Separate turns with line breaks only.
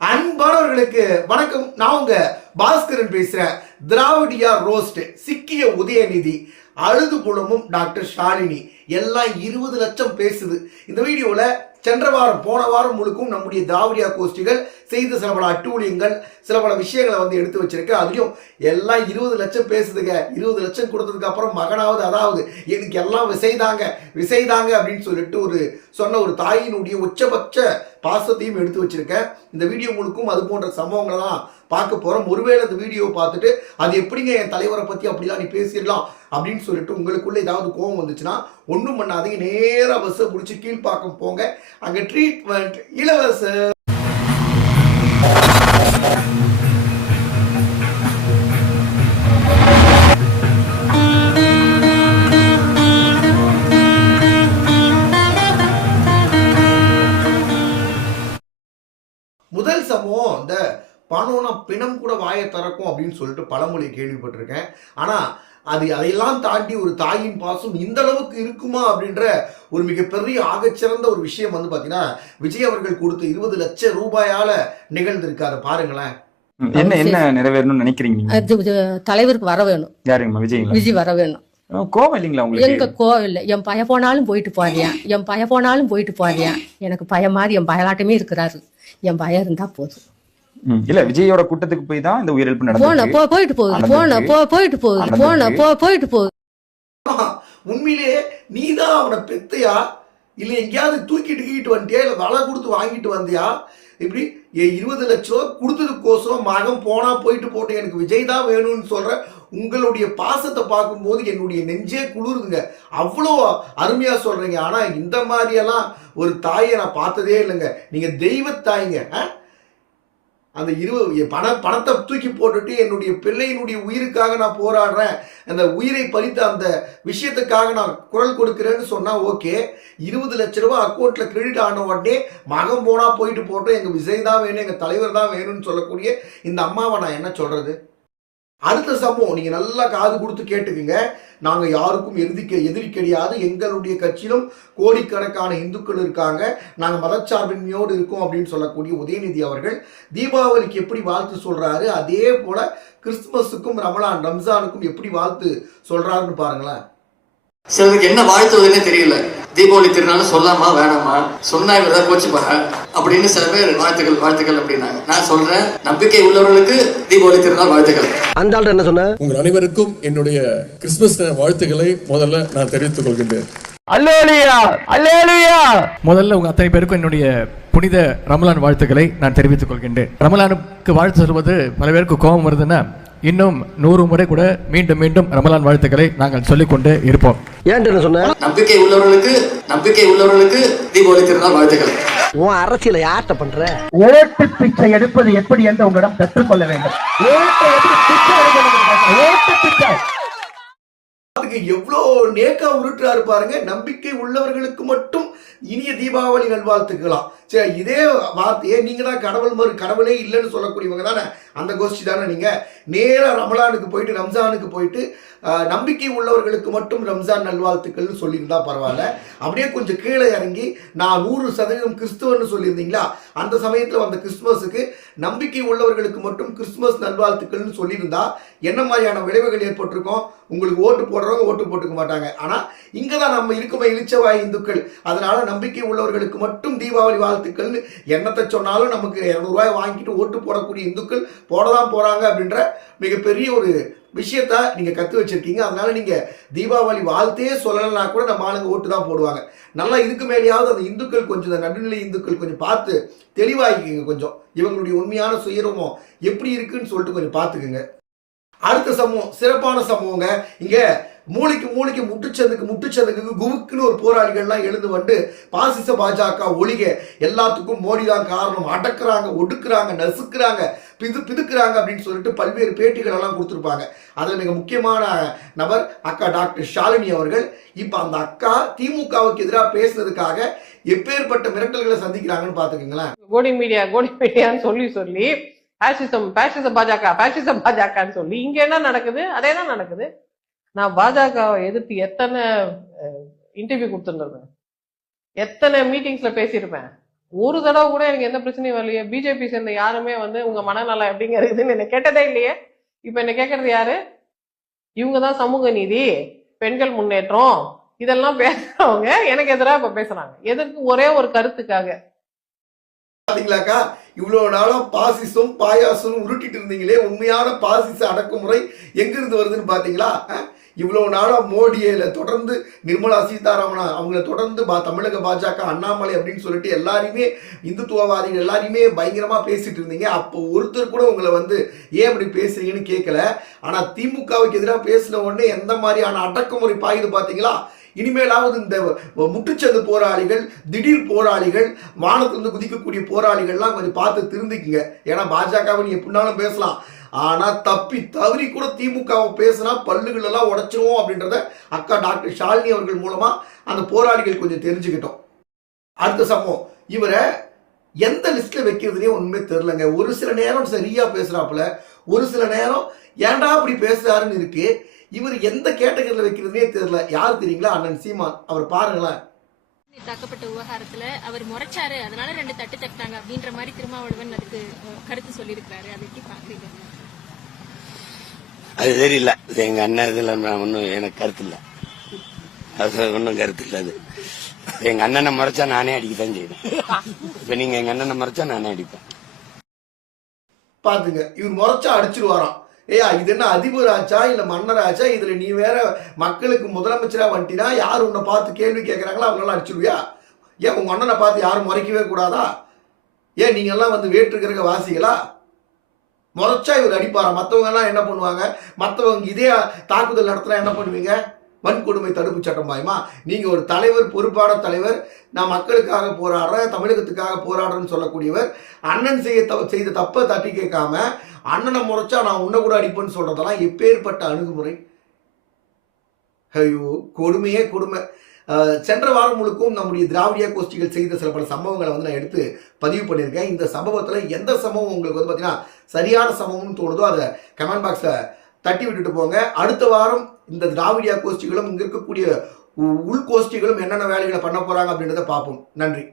அன்பானவர்களுக்கு வணக்கம். நான் உங்க பாஸ்கரன் பேசுறேன். திராவிடியா ரோஸ்ட் சிக்கிய உதயநிதி அழுது குளமும் டாக்டர் ஷாலினி எல்லாம் இருபது லட்சம் பேசுது. இந்த வீடியோவில் சென்ற வாரம் போன வாரம் முழுக்கும் நம்முடைய திராவிடியா கோஷ்டிகள் செய்த சில பல அட்டூழியங்கள் சில பல விஷயங்களை வந்து எடுத்து வச்சிருக்கு. அதுலயும் எல்லாம் இருபது லட்சம் பேசுதுங்க. இருபது லட்சம் கொடுத்ததுக்கு அப்புறம் மகனாவது அதாவது எனக்கு எல்லாம் விசைதாங்க விசைதாங்க அப்படின்னு சொல்லிட்டு ஒரு சொன்ன ஒரு தாயினுடைய உச்சபட்ச பாசத்தையும் எடுத்து வச்சிருக்கேன். இந்த வீடியோ முழுக்கும் அது போன்ற சம்பவங்களை தான் பார்க்க போறோம். ஒருவேளை இந்த வீடியோ பார்த்துட்டு அது எப்படிங்க என் தலைவரை பத்தி அப்படிலாம் நீ பேசிடலாம்? அப்படின்னு சொல்லிட்டு உங்களுக்குள்ள ஏதாவது கோவம் வந்துச்சுன்னா ஒன்றும் பண்ணாதீங்க. நேராக பஸ்ஸை பிடிச்சி கீழ்ப்பாக்கம் போங்க. அங்க ட்ரீட்மெண்ட் இலவச. முதல் சமூகம் இந்த பணம்னா பிணம் கூட வாயை திறக்கும் அப்படின்னு சொல்லிட்டு பழமொழி கேள்விப்பட்டிருக்கேன். ஆனா அது அதையெல்லாம் தாண்டி ஒரு தாயின் பாசம் இந்த அளவுக்கு இருக்குமா அப்படின்ற ஒரு மிகப்பெரிய ஆகச்சிறந்த ஒரு விஷயம் வந்து பாத்தீங்கன்னா விஜய் அவர்கள் கொடுத்த இருபது லட்சம் ரூபாயால நிகழ்ந்திருக்காரு. பாருங்களேன்.
என்ன என்ன நிறைவேறணும்னு நினைக்கிறீங்க
தலைவருக்கு வர வேணும்.
யாருங்கம்மா விஜய்ங்களா?
விஜய் வர வேணும்.
கோவம் இல்லைங்களா
எங்க
உங்களுக்கு
கோவில்ல என் பய போனாலும் போயிட்டு போறியா என் பய போனாலும் போயிட்டு போறியா எனக்கு பய மாதிரி என் பயலாட்டமே இருக்கிறாரு. என் பயம் இருந்தா போதும்.
இல்ல விஜயோட கூட்டத்துக்கு போய் தான் இந்த உயிரிழப்பு
போ போயிட்டு போகுது. போன போ போயிட்டு போகுது. போன போ போயிட்டு போகுது.
உண்மையிலேயே நீ தான் அவனை பெத்தையா? இல்ல எங்கேயாவது தூக்கிட்டு கீட்டு வந்துட்டியா? இல்ல வலை கொடுத்து வாங்கிட்டு வந்தியா? இப்படி இருபது லட்ச ரூபா கொடுத்ததுக்கோசரம் மகன் போனா போயிட்டு போட்டு எனக்கு விஜய் தான் வேணும்னு சொல்ற உங்களுடைய பாசத்தை பார்க்கும்போது என்னுடைய நெஞ்சே குளிருதுங்க. அவ்வளோ அருமையா சொல்றீங்க. ஆனா இந்த மாதிரியெல்லாம் ஒரு தாயை நான் பார்த்ததே இல்லைங்க. நீங்க தெய்வ தாய்ங்க ஆ? அந்த இருபது பண பணத்தை தூக்கி போட்டுட்டு என்னுடைய பிள்ளையினுடைய உயிருக்காக நான் போராடுறேன். அந்த உயிரை பறித்த அந்த விஷயத்துக்காக நான் குரல் கொடுக்குறேன்னு சொன்னால் ஓகே. இருபது லட்ச ரூபா அக்கௌண்ட்ல கிரெடிட் ஆன உடனே மகம் போனா போயிட்டு போட்டோம் எங்கள் விஜய் தான் வேணும் எங்கள் தலைவர் தான் வேணும்னு சொல்லக்கூடிய இந்த அம்மாவை நான் என்ன சொல்றது? அடுத்த சம்பவம் நீங்க நல்லா காது கொடுத்து கேட்டுக்குங்க. நாங்க யாருக்கும் எதிர்க்க எதிரி கிடையாது. எங்களுடைய கட்சியிலும் கோடிக்கணக்கான இந்துக்கள் இருக்காங்க. நாங்க மதச்சார்பின்மையோடு இருக்கோம் அப்படின்னு சொல்லக்கூடிய உதயநிதி அவர்கள் தீபாவளிக்கு எப்படி வாழ்த்து சொல்றாரு? அதே போல கிறிஸ்துமஸுக்கும் ரமலான் ரம்ஜானுக்கும் எப்படி வாழ்த்து சொல்றாருன்னு பாருங்களேன்.
சிலருக்கு என்ன வாழ்த்துவதுன்னே தெரியல. தீபாவளி திருநாள் சொல்லாமா வேணாமா? சொன்னா இவர் ஏதாவது கோச்சுப்பாங்க அப்படின்னு சில பேர் வாழ்த்துக்கள் வாழ்த்துக்கள் அப்படின்னாங்க. நான் சொல்றேன் நம்பிக்கை உள்ளவர்களுக்கு தீபாவளி திருநாள் வாழ்த்துக்கள்.
அந்த என்ன சொன்ன?
உங்கள் அனைவருக்கும் என்னுடைய கிறிஸ்துமஸ் தின வாழ்த்துக்களை முதல்ல நான் தெரிவித்துக் கொள்கின்றேன்.
முதல்ல உங்க அத்தனை பேருக்கும் என்னுடைய புனித ரமலான் வாழ்த்துக்களை நான் தெரிவித்துக் கொள்கின்றேன். ரமலானுக்கு வாழ்த்து சொல்வது பல பேருக்கு கோபம் வருதுன்னா இன்னும் நூறு முறை கூட மீண்டும் மீண்டும் ரமலான் வாழ்த்துக்களை நாங்கள் சொல்லிக்கொண்டே இருப்போம்.
என்ன சொன்ன
நம்பிக்கை உள்ளவர்களுக்கு நம்பிக்கை உள்ளவர்களுக்கு தீபாவளி திருநாள் வாழ்த்துக்கள்.
உன் அரசியலை யார்கிட்ட பண்ற?
ஓட்டு பிச்சை எடுப்பது எப்படி என்று உங்களிடம் கற்றுக்கொள்ள வேண்டும்.
எவ்வளோ நேக்கா உருட்டுறாரு பாருங்க. நம்பிக்கை உள்ளவர்களுக்கு மட்டும் இனிய தீபாவளி நல்வாழ்த்துக்கலாம் சரி இதே வார்த்தையே நீங்கள் தான் கடவுள் மறு கடவுளே இல்லைன்னு சொல்லக்கூடியவங்க தானே? அந்த கோஷ்டி தானே நீங்கள் நேராக ரமலானுக்கு போயிட்டு ரம்ஜானுக்கு போயிட்டு நம்பிக்கை உள்ளவர்களுக்கு மட்டும் ரம்ஜான் நல்வாழ்த்துக்கள்னு சொல்லியிருந்தா பரவாயில்ல. அப்படியே கொஞ்சம் கீழே இறங்கி நான் நூறு சதவீதம் கிறிஸ்துவன்னு சொல்லியிருந்தீங்களா? அந்த சமயத்தில் வந்த கிறிஸ்துமஸுக்கு நம்பிக்கை உள்ளவர்களுக்கு மட்டும் கிறிஸ்துமஸ் நல்வாழ்த்துக்கள்னு சொல்லியிருந்தா என்ன மாதிரியான விளைவுகள் ஏற்பட்டிருக்கும்? உங்களுக்கு ஓட்டு போடுறவங்க ஓட்டு போட்டுக்க மாட்டாங்க. ஆனால் இங்கே தான் நம்ம இருக்குமே இளிச்சவாய் இந்துக்கள். அதனால் நம்பிக்கை உள்ளவர்களுக்கு மட்டும் தீபாவளி வாழ்த்துக்கள்னு என்னத்தை சொன்னாலும் நமக்கு இரநூறுவாய் வாங்கிட்டு ஓட்டு போடக்கூடிய இந்துக்கள் போட தான் போகிறாங்க அப்படின்ற மிகப்பெரிய ஒரு விஷயத்த நீங்கள் கற்று வச்சிருக்கீங்க. அதனால நீங்கள் தீபாவளி வாழ்த்தே சொல்லலைன்னா கூட நம்ம ஆளுங்க ஓட்டு தான் போடுவாங்க. நல்லா இதுக்கு மேலேயாவது அந்த இந்துக்கள் கொஞ்சம் இந்த நடுநிலை இந்துக்கள் கொஞ்சம் பார்த்து தெளிவாகிக்கோங்க கொஞ்சம். இவங்களுடைய உண்மையான சுயரமும் எப்படி இருக்குன்னு சொல்லிட்டு கொஞ்சம் பார்த்துக்குங்க. அடுத்த சமூகம் சிறப்பான சமூகங்க. இங்கே மூளைக்கு மூளைக்கு முட்டுச்சந்துக்கு முட்டுச்சந்துக்கு குவுக்குன்னு ஒரு போராளிகள்லாம் எழுந்து வந்து பாசிச பாஜக ஒழிக எல்லாத்துக்கும் மோடி தான் காரணம். அடக்குறாங்க ஒடுக்குறாங்க நசுக்குறாங்க பிது பிதுக்குறாங்க அப்படின்னு சொல்லிட்டு பல்வேறு பேட்டிகள் எல்லாம் கொடுத்துருப்பாங்க. அதில் மிக முக்கியமான நபர் அக்கா டாக்டர் ஷாலினி அவர்கள். இப்போ அந்த அக்கா திமுகவுக்கு எதிராக பேசுனதுக்காக எப்பேற்பட்ட மிரட்டல்களை சந்திக்கிறாங்கன்னு பார்த்துக்கங்களேன்.
கோடி மீடியா கோடி மீடியான்னு சொல்லி சொல்லி பாசிசம் பாசிசம் பாஜக பாசிசம் பாஜகன்னு சொல்லி இங்க என்ன நடக்குது? அதே தான் நடக்குது. நான் பாஜகவை எதிர்த்து எத்தனை இன்டர்வியூ கொடுத்துருந்துருப்பேன். எத்தனை மீட்டிங்ஸ்ல பேசியிருப்பேன். ஒரு தடவை கூட எனக்கு எந்த பிரச்சனையும் வரலையே. பிஜேபி சேர்ந்த யாருமே வந்து உங்க மனநலம் எப்படிங்க என்ன கேட்டதே இல்லையே. இப்ப என்ன கேட்கறது யாரு? இவங்க தான் சமூக நீதி பெண்கள் முன்னேற்றம். இதெல்லாம் பேசுறவங்க எனக்கு எதிராக இப்ப பேசுறாங்க. எதற்கு ஒரே ஒரு கருத்துக்காக.
பாத்தீங்களாக்கா? இவ்வளவு நாளா பாசிசம் பாயாசம் உருட்டிட்டு இருந்தீங்களே. உண்மையான பாசிச அடக்குமுறை எங்கிருந்து வருதுன்னு பாத்தீங்களா? இவ்வளோ நாளாக மோடியில் தொடர்ந்து நிர்மலா சீதாராமனா அவங்கள தொடர்ந்து பா தமிழக பாஜக அண்ணாமலை அப்படின்னு சொல்லிட்டு எல்லாருமே இந்துத்துவவாதிகள் எல்லாருமே பயங்கரமாக பேசிட்டு இருந்தீங்க. அப்போ ஒருத்தர் கூட உங்களை வந்து ஏன் அப்படி பேசுறீங்கன்னு கேட்கல ஆனால் திமுகவுக்கு எதிராக பேசின உடனே எந்த மாதிரியான அடக்குமுறை பாயுது பார்த்தீங்களா இனிமேலாவது இந்த முட்டுச்சந்து போராளிகள் திடீர் போராளிகள் வானத்திலிருந்து குதிக்கக்கூடிய போராளிகள்லாம் கொஞ்சம் பார்த்து திருந்திக்குங்க. ஏன்னா பாஜகவை நீ எப்படினாலும் பேசலாம். ஆனா தப்பி தவறி கூட திமுகவை பேசினா பல்லுகள் எல்லாம் உடைச்சிருவோம் அப்படின்றத அக்கா டாக்டர் ஷாலினி அவர்கள் மூலமா அந்த போராளிகள் கொஞ்சம் தெரிஞ்சுக்கிட்டோம். அடுத்த சம்பவம். இவரை எந்த லிஸ்ட்ல வைக்கிறதுனே ஒண்ணுமே தெரிலங்க ஒரு சில நேரம் சரியா பேசுறாப்புல ஒரு சில நேரம் ஏன்டா அப்படி பேசுறாருன்னு இருக்கு. இவர் எந்த கேட்டகரியில் வைக்கிறதுனே தெரியல. யார் தெரியுங்களா? அண்ணன் சீமான். அவர் பாருங்களேன்.
தாக்கப்பட்ட விவகாரத்துல அவர் முறைச்சாரு. அதனால ரெண்டு தட்டு தட்டாங்க அப்படின்ற மாதிரி திருமாவளவன் அதுக்கு கருத்து சொல்லியிருக்கிறாரு. அதை எப்படி பாக்குறீங்க?
அது தெரியல. எங்க அண்ணன் இதுல நான் ஒன்றும் எனக்கு கருத்து இல்ல. அது ஒன்றும் கருத்து இல்ல அது. எங்க அண்ணனை மறைச்சா நானே அடிக்கத்தான் செய்வேன். இப்ப நீங்க எங்க அண்ணனை மறைச்சா நானே அடிப்பேன்.
பாத்துங்க இவர் முறைச்சா அடிச்சிருவாராம். ஏயா இது என்ன அதிபர் ஆச்சா இல்ல மன்னர் ஆச்சா இதுல நீ வேற மக்களுக்கு முதலமைச்சரா வந்துட்டினா யார் உன்னை பார்த்து கேள்வி கேட்கறாங்களோ அவங்களாம் அடிச்சிருவியா? ஏன் உங்க அண்ணனை பார்த்து யாரும் முறைக்கவே கூடாதா? ஏன் நீங்க எல்லாம் வந்து வேற்றுக்கிற வாசிகளா? முறைச்சா இவர் அடிப்பாரா? மத்தவங்க எல்லாம் என்ன பண்ணுவாங்க? மற்றவங்க இதே தாக்குதல் நடத்தினா என்ன பண்ணுவீங்க? வன்கொடுமை தடுப்பு சட்டம் பாயுமா? நீங்கள் ஒரு தலைவர் பொறுப்பான தலைவர் நான் மக்களுக்காக போராடுறேன் தமிழகத்துக்காக போராடுறேன்னு சொல்லக்கூடியவர் அண்ணன் செய்ய த- செய்த தப்பை தட்டி கேட்காம அண்ணனை முறைச்சா நான் உன்னை கூட அடிப்பேன்னு சொல்கிறதெல்லாம் எப்பேற்பட்ட அணுகுமுறை. ஐயோ கொடுமையே கொடுமை. சென்ற வாரம் முழுக்கும் நம்முடைய திராவிடியா கோஷ்டிகள் செய்த சில பல சம்பவங்களை வந்து நான் எடுத்து பதிவு பண்ணியிருக்கேன். இந்த சம்பவத்தில் எந்த சம்பவம் உங்களுக்கு வந்து பார்த்தீங்கன்னா சரியான சம்பவம்னு தோணுதோ அதை கமெண்ட் பாக்ஸில் தட்டி விட்டுட்டு போங்க. அடுத்த வாரம் இந்த திராவிடியா கோஷ்டிகளும் இங்கே இருக்கக்கூடிய உ- உள்கோஷ்டிகளும் என்னென்ன வேலைகளை பண்ண போகிறாங்க அப்படின்றத பார்ப்போம். நன்றி.